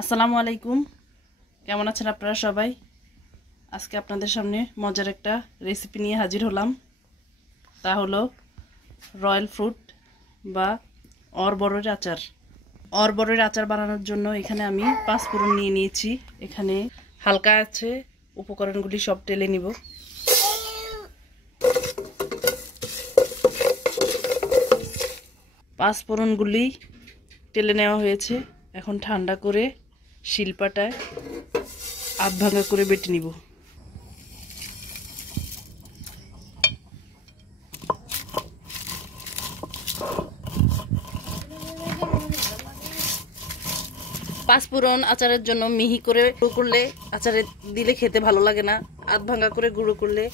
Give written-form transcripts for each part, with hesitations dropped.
আসসালামু আলাইকুম। কেমন আছেন আপনারা সবাই? আজকে আপনাদের সামনে মজার একটা রেসিপি নিয়ে হাজির হলাম। তা হলো রয়্যাল ফ্রুট বা অরবরের আচার। অরবরের আচার বানানোর জন্য এখানে আমি 5 ফোড়ন নিয়ে নিয়েছি। এখানে হালকা আছে, উপকরণগুলি সব টেলে নিব। পাঁচ ফোড়নগুলি টেলে নেওয়া হয়েছে। এখন ঠান্ডা করে শিলপাটায় আধ ভাঙা করে বেটে নিব। পাঁচফোড়ন আচারের জন্য মিহি করে গুঁড়ো করলে আচারে দিলে খেতে ভালো লাগে না, আধ ভাঙা করে গুঁড়ো করলে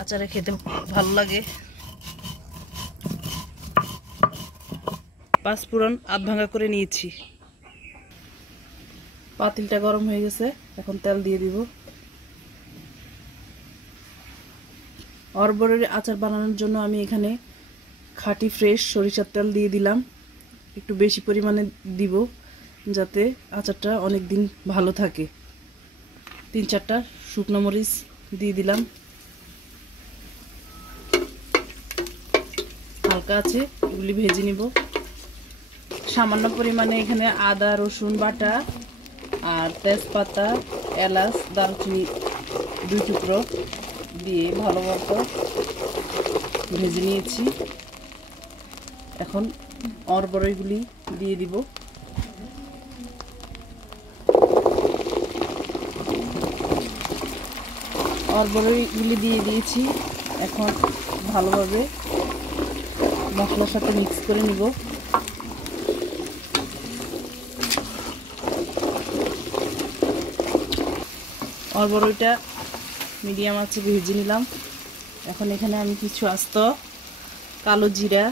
আচারে খেতে ভালো লাগে। পাঁচফোড়ন আধ ভাঙা করে নিয়েছি। পাতিলটা গরম হয়ে গেছে, এখন তেল দিয়ে দিব। অরবরের আচার বানানোর জন্য আমি এখানে খাঁটি ফ্রেশ সরিষার তেল দিয়ে দিলাম। একটু বেশি পরিমাণে দিব যাতে আচারটা অনেক দিন ভালো থাকে। 3-4টা শুকনো মরিচ দিয়ে দিলাম। হালকা আছে, এগুলি ভেজে নিব। সামান্য পরিমাণে এখানে আদা রসুন বাটা আর তেজপাতা, এলাচ, দারুচিনি 2 টুকরো দিয়ে ভালো মতো ভেজে নিয়েছি। এখন অরবরইগুলি দিয়ে দিব। অরবরইগুলি দিয়ে দিয়েছি। এখন ভালোভাবে মশলার সাথে মিক্স করে নিব। অরবরইটা মিডিয়াম আঁচে ভেজে নিলাম। এখন এখানে আমি কিছু আস্ত কালো জিরা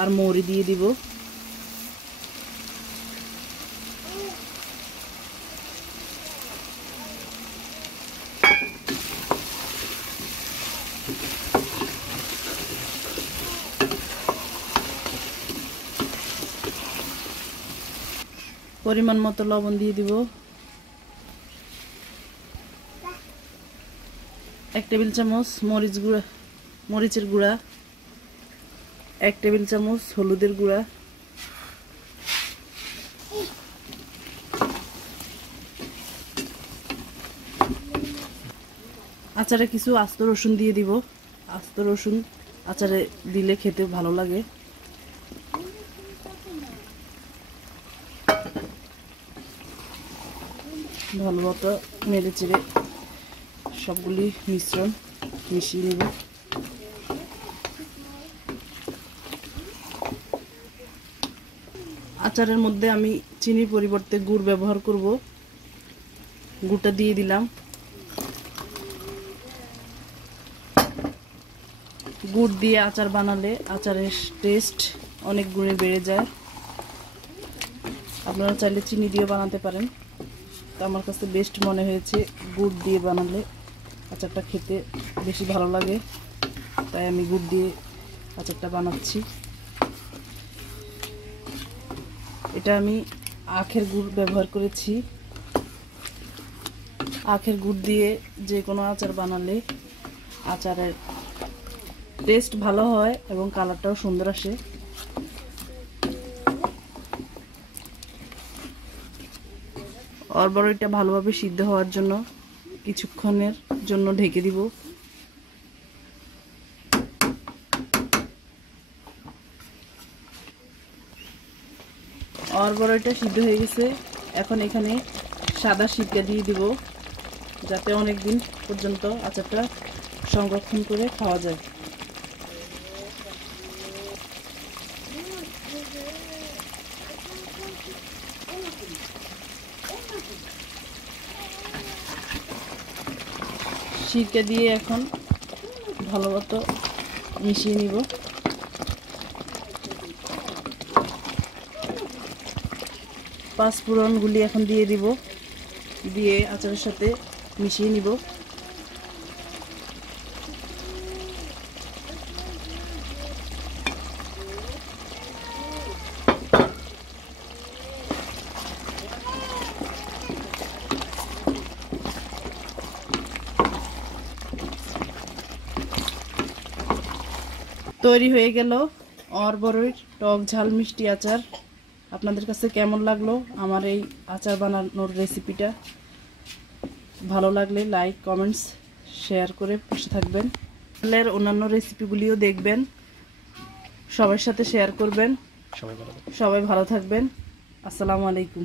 আর মৌরি দিয়ে দিব। পরিমাণ মতো লবণ দিয়ে দিব। 1 টেবিল চামচ মরিচের গুঁড়া, 1 টেবিল চামচ হলুদের গুঁড়া, আচারে কিছু আস্ত রসুন দিয়ে দিব। আস্ত রসুন আচারে দিলে খেতে ভালো লাগে। ভালো মতো নেড়ে চেড়ে সবগুলি মিশ্রণ মিশিয়ে নেব। আচারের মধ্যে আমি চিনির পরিবর্তে গুড় ব্যবহার করব। গুড়টা দিয়ে দিলাম। গুড় দিয়ে আচার বানালে আচারের টেস্ট অনেক গুণে বেড়ে যায়। আপনারা চাইলে চিনি দিয়ে বানাতে পারেন, তো আমার কাছে বেস্ট মনে হয়েছে গুড় দিয়ে বানালে আচারটা খেতে বেশি ভালো লাগে, তাই আমি গুড় দিয়ে আচারটা বানাচ্ছি। এটা আমি আখের গুড় ব্যবহার করেছি। আখের গুড় দিয়ে যে কোনো আচার বানালে আচারের টেস্ট ভালো হয় এবং কালারটাও সুন্দর আসে। অরবরইটা ভালোভাবে সিদ্ধ হওয়ার জন্য কিছুক্ষণের জন্য ঢেকে দিব। অরবরইটা সিদ্ধ হয়ে গেছে। এখন এখানে সাদা সিরকা দিয়ে দিব যাতে অনেক দিন পর্যন্ত আচারটা সংরক্ষণ করে খাওয়া যায়। সিরকা দিয়ে এখন ভালো মতো মিশিয়ে নিব। পাঁচফোড়নগুলি এখন দিয়ে দিব, দিয়ে আচারের সাথে মিশিয়ে নিব। তৈরি হয়ে গেল অরবরের টক ঝাল মিষ্টি আচার। আপনাদের কাছে কেমন লাগলো আমার এই আচার বানানোর রেসিপিটা? ভালো লাগলে লাইক কমেন্টস শেয়ার করে পাশে থাকবেন। চ্যানেলের অন্যান্য রেসিপিগুলিও দেখবেন, সবার সাথে শেয়ার করবেন। সবাই ভালো থাকবেন। আসসালামু আলাইকুম।